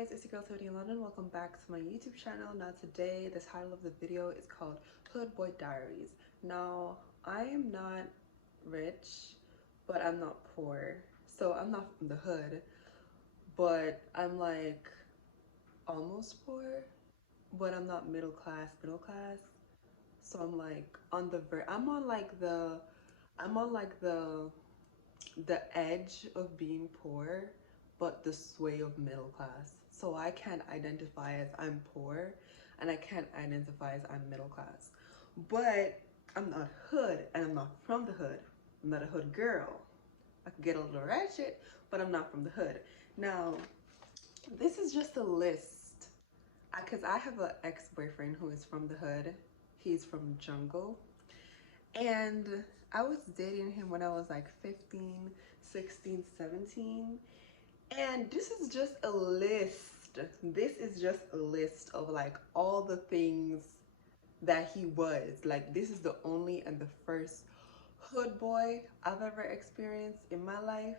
guys, it's your girl Tiffany in London. Welcome back to my YouTube channel. Now today, the title of the video is called Hood Boy Diaries. Now, I am not rich, but I'm not poor. So I'm not from the hood, but I'm like almost poor, but I'm not middle class. So I'm like on the I'm on like the edge of being poor, but the sway of middle class. So I can't identify as I'm poor, and I can't identify as I'm middle class. But I'm not hood, and I'm not from the hood. I'm not a hood girl. I could get a little ratchet, but I'm not from the hood. Now, this is just a list, because I have an ex-boyfriend who is from the hood. He's from jungle. And I was dating him when I was like 15, 16, 17. And this is just a list. This is just a list of like all the things that he was. Like, this is the only and the first hood boy I've ever experienced in my life.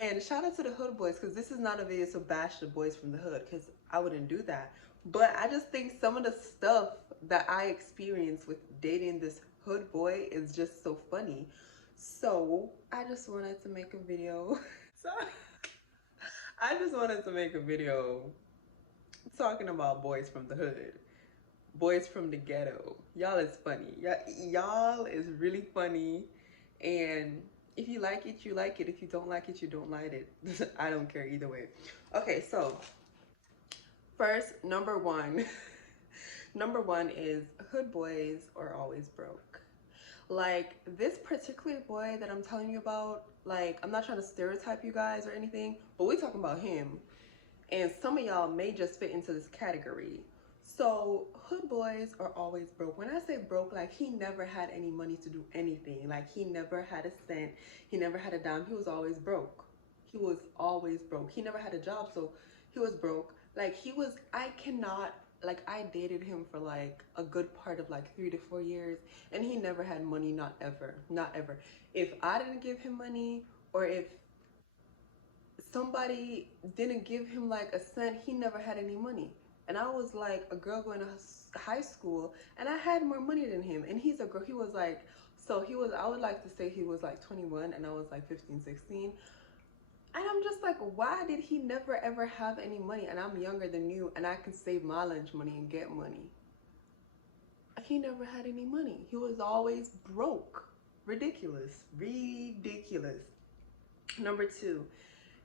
And shout out to the hood boys, because this is not a video to bash the boys from the hood, because I wouldn't do that. But I just think some of the stuff that I experienced with dating this hood boy is just so funny. So I just wanted to make a video. So I just wanted to make a video talking about boys from the hood, boys from the ghetto. Y'all is funny. Y'all is really funny. And if you like it, you like it. If you don't like it, you don't like it. I don't care either way. Okay, so first, number one. Number one is hood boys are always broke. Like, this particular boy that I'm telling you about, like, I'm not trying to stereotype you guys or anything, but we talking about him. And some of y'all may just fit into this category. So hood boys are always broke. When I say broke, like, he never had any money to do anything. Like, he never had a cent. He never had a dime. He was always broke. He was always broke. He never had a job, so he was broke. Like, I dated him for like a good part of like 3 to 4 years, and he never had money, not ever, not ever. If I didn't give him money, or if somebody didn't give him like a cent, he never had any money. And I was like a girl going to high school, and I had more money than him. And he's a girl. He was like, I would like to say he was like 21, and I was like 15, 16. And I'm just like, why did he never ever have any money? And I'm younger than you, and I can save my lunch money and get money. He never had any money. He was always broke. Ridiculous. Ridiculous. Number two,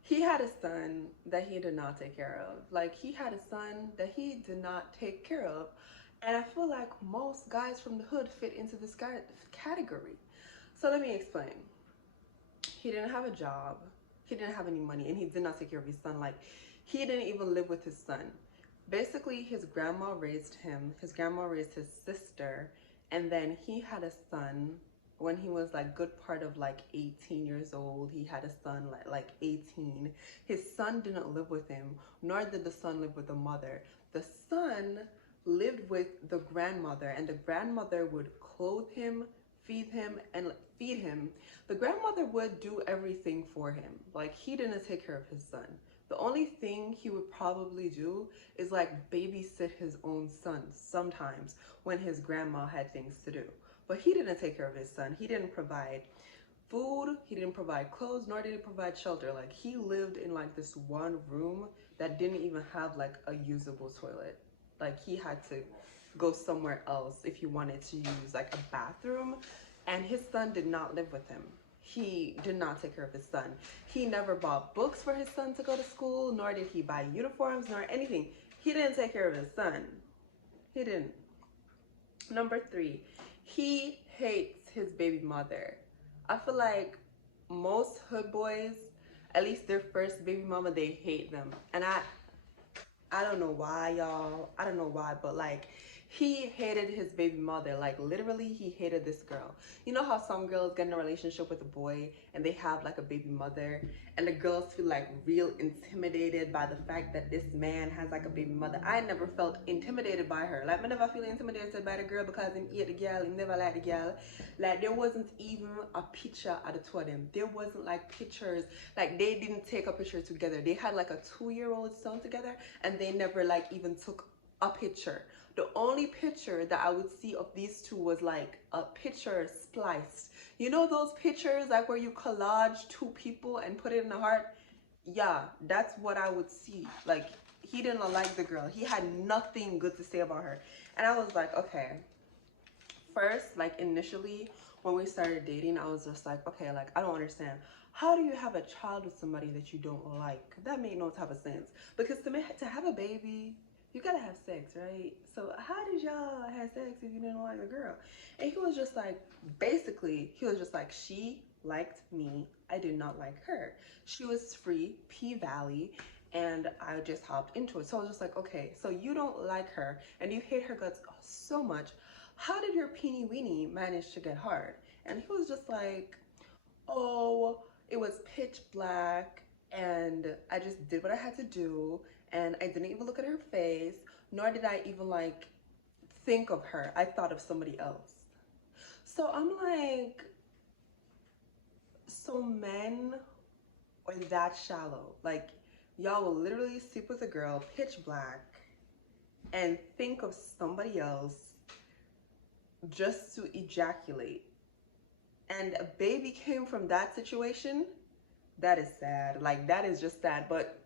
he had a son that he did not take care of. Like, he had a son that he did not take care of. And I feel like most guys from the hood fit into this category. So let me explain. He didn't have a job. He didn't have any money, and he did not take care of his son. Like, he didn't even live with his son. Basically, his grandma raised him. His grandma raised his sister, and then he had a son when he was like good part of like 18 years old. He had a son like 18. His son didn't live with him, nor did the son live with the mother. The son lived with the grandmother, and the grandmother would clothe him, feed him, and feed him. The grandmother would do everything for him. Like, he didn't take care of his son. The only thing he would probably do is like babysit his own son sometimes when his grandma had things to do. But he didn't take care of his son. He didn't provide food, he didn't provide clothes, nor did he provide shelter. Like, he lived in like this one room that didn't even have like a usable toilet. Like, he had to go somewhere else if he wanted to use like a bathroom. And his son did not live with him. He did not take care of his son. He never bought books for his son to go to school, nor did he buy uniforms, nor anything. He didn't take care of his son. He didn't. Number three, he hates his baby mother. I feel like most hood boys, at least their first baby mama, they hate them. And I don't know why, y'all. I don't know why, but like, He hated his baby mother. Like, literally, he hated this girl. You know how some girls get in a relationship with a boy and they have like a baby mother, and the girls feel like real intimidated by the fact that this man has like a baby mother. I never felt intimidated by her. Like, I never feel intimidated by the girl because he hate the girl, he never liked the girl. Like, there wasn't even a picture of the two of them. There wasn't like pictures. Like, they didn't take a picture together. They had like a 2-year-old son together, and they never like even took a picture. The only picture that I would see of these two was like a picture spliced. You know those pictures like where you collage two people and put it in a heart? Yeah, that's what I would see. Like, he didn't like the girl. He had nothing good to say about her. And I was like, okay. First, like initially when we started dating, I was just like, okay, like I don't understand. How do you have a child with somebody that you don't like? That made no type of sense. Because to have a baby, you gotta have sex, right? So how did y'all have sex if you didn't like the girl? And he was just like, basically, he was just like, she liked me, I did not like her. She was free, P-Valley, and I just hopped into it. So I was just like, okay, so you don't like her and you hate her guts so much. How did your peenie weenie manage to get hard? And he was just like, oh, it was pitch black and I just did what I had to do, and I didn't even look at her face, nor did I even like think of her. I thought of somebody else. So I'm like, so men are that shallow? Like, y'all will literally sleep with a girl pitch black and think of somebody else just to ejaculate, and a baby came from that situation? That is sad. Like, that is just sad. But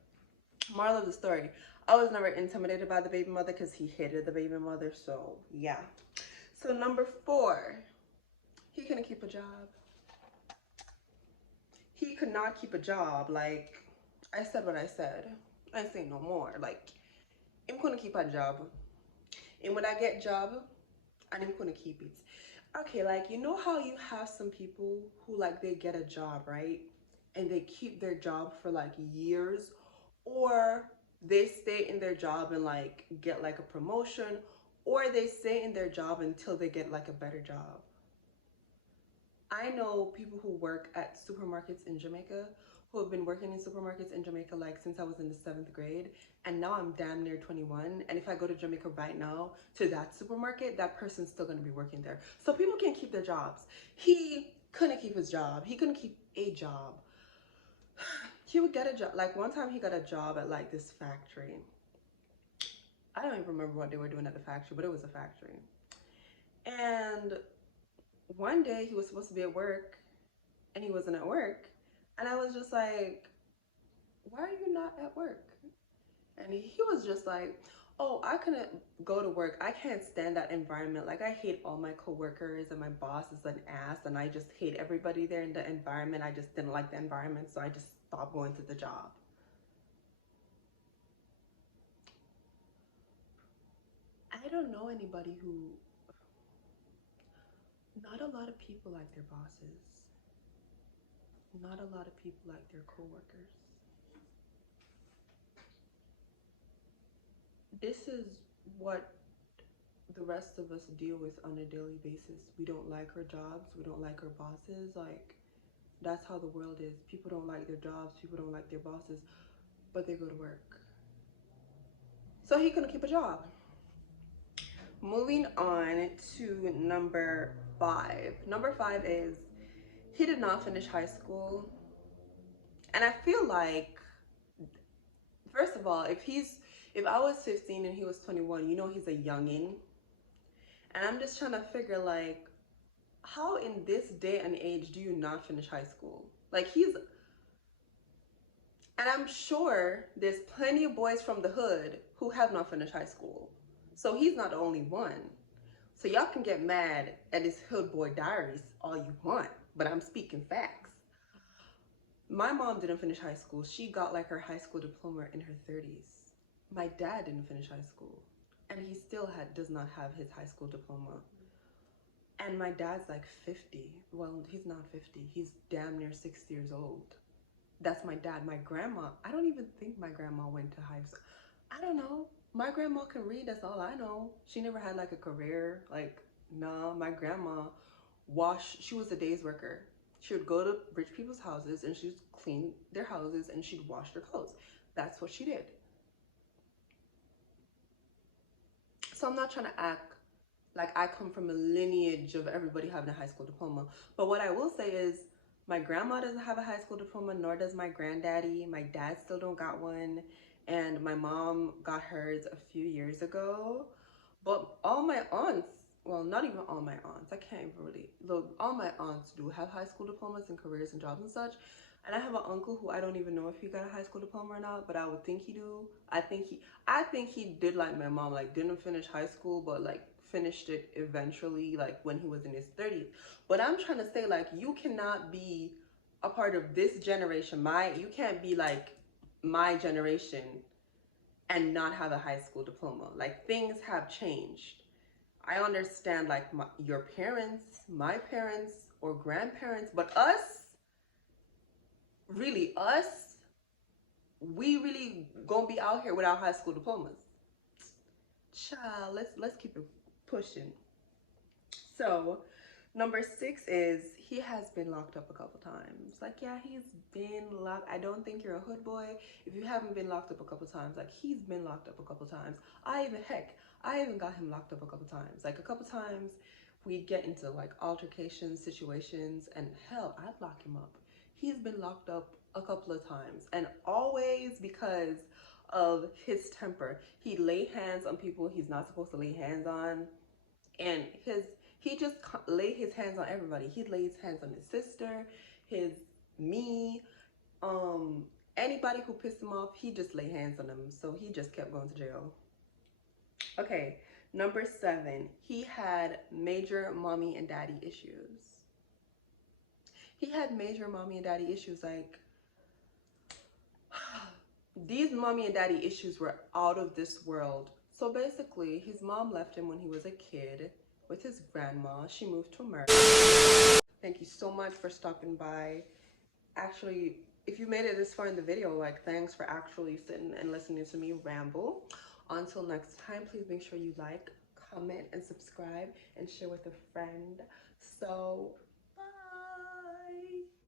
moral of the story, I was never intimidated by the baby mother because he hated the baby mother. So yeah. So number 4, he couldn't keep a job. He could not keep a job. Like, I said what I said. I say no more. Like, I'm gonna keep a job, and when I get job, I'm gonna keep it. Okay, like, you know how you have some people who like they get a job, right? And they keep their job for like years, or they stay in their job and like get like a promotion, or they stay in their job until they get like a better job. I know people who work at supermarkets in Jamaica who have been working in supermarkets in Jamaica like since I was in the 7th grade, and now I'm damn near 21, and if I go to Jamaica right now to that supermarket, that person's still going to be working there. So people can't keep their jobs. He couldn't keep his job. He couldn't keep a job. He would get a job. Like, one time he got a job at like this factory. I don't even remember what they were doing at the factory, but it was a factory. And one day he was supposed to be at work and he wasn't at work. And I was just like, why are you not at work? And he was just like, oh, I couldn't go to work. I can't stand that environment. Like, I hate all my coworkers and my boss is an ass and I just hate everybody there in the environment. I just didn't like the environment, so I just stopped going to the job. I don't know anybody who, not a lot of people like their bosses. Not a lot of people like their coworkers. This is what the rest of us deal with on a daily basis. We don't like our jobs, we don't like our bosses. Like, that's how the world is. People don't like their jobs, people don't like their bosses, but they go to work. So he couldn't keep a job. Moving on to number 5. Number 5 is he did not finish high school. And I feel like, first of all, if I was 15 and he was 21, you know he's a youngin'. And I'm just trying to figure, like, how in this day and age do you not finish high school? Like, and I'm sure there's plenty of boys from the hood who have not finished high school. So he's not the only one. So y'all can get mad at his hood boy diaries all you want, but I'm speaking facts. My mom didn't finish high school. She got like her high school diploma in her 30s. My dad didn't finish high school, and he still does not have his high school diploma. And my dad's like 50. Well, he's not 50. He's damn near 60 years old. That's my dad. My grandma, I don't even think my grandma went to high school. I don't know. My grandma can read, that's all I know. She never had like a career. Like, nah, my grandma she was a day's worker. She would go to rich people's houses and she'd clean their houses and she'd wash their clothes. That's what she did. So I'm not trying to act like I come from a lineage of everybody having a high school diploma. But what I will say is my grandma doesn't have a high school diploma, nor does my granddaddy. My dad still don't got one. And my mom got hers a few years ago. But all my aunts, well, not even all my aunts, I can't even really, look, all my aunts do have high school diplomas and careers and jobs and such. And I have an uncle who I don't even know if he got a high school diploma or not, but I would think he do. I think he did like my mom, like didn't finish high school, but like finished it eventually, like when he was in his 30s. But I'm trying to say, like, you cannot be a part of this generation. You can't be like my generation and not have a high school diploma. Like, things have changed. I understand like your parents, my parents, or grandparents, but us, we really gonna be out here without high school diplomas. Child, let's keep it pushing. So, number 6 is he has been locked up a couple times. Like, yeah, he's been locked. I don't think you're a hood boy if you haven't been locked up a couple times. Like, he's been locked up a couple times. I even got him locked up a couple times. Like, a couple times we'd get into like altercations, situations, and hell, I'd lock him up. He's been locked up a couple of times, and always because of his temper. He'd lay hands on people he's not supposed to lay hands on, and he just laid his hands on everybody. He laid his hands on his sister, his me, um, anybody who pissed him off. He just lay hands on them. So he just kept going to jail. Okay, number 7. He had major mommy and daddy issues. He had major mommy and daddy issues. Like, these mommy and daddy issues were out of this world. So basically, his mom left him when he was a kid with his grandma. She moved to America. Thank you so much for stopping by. Actually, if you made it this far in the video, like, thanks for actually sitting and listening to me ramble. Until next time, please make sure you like, comment, and subscribe, and share with a friend. So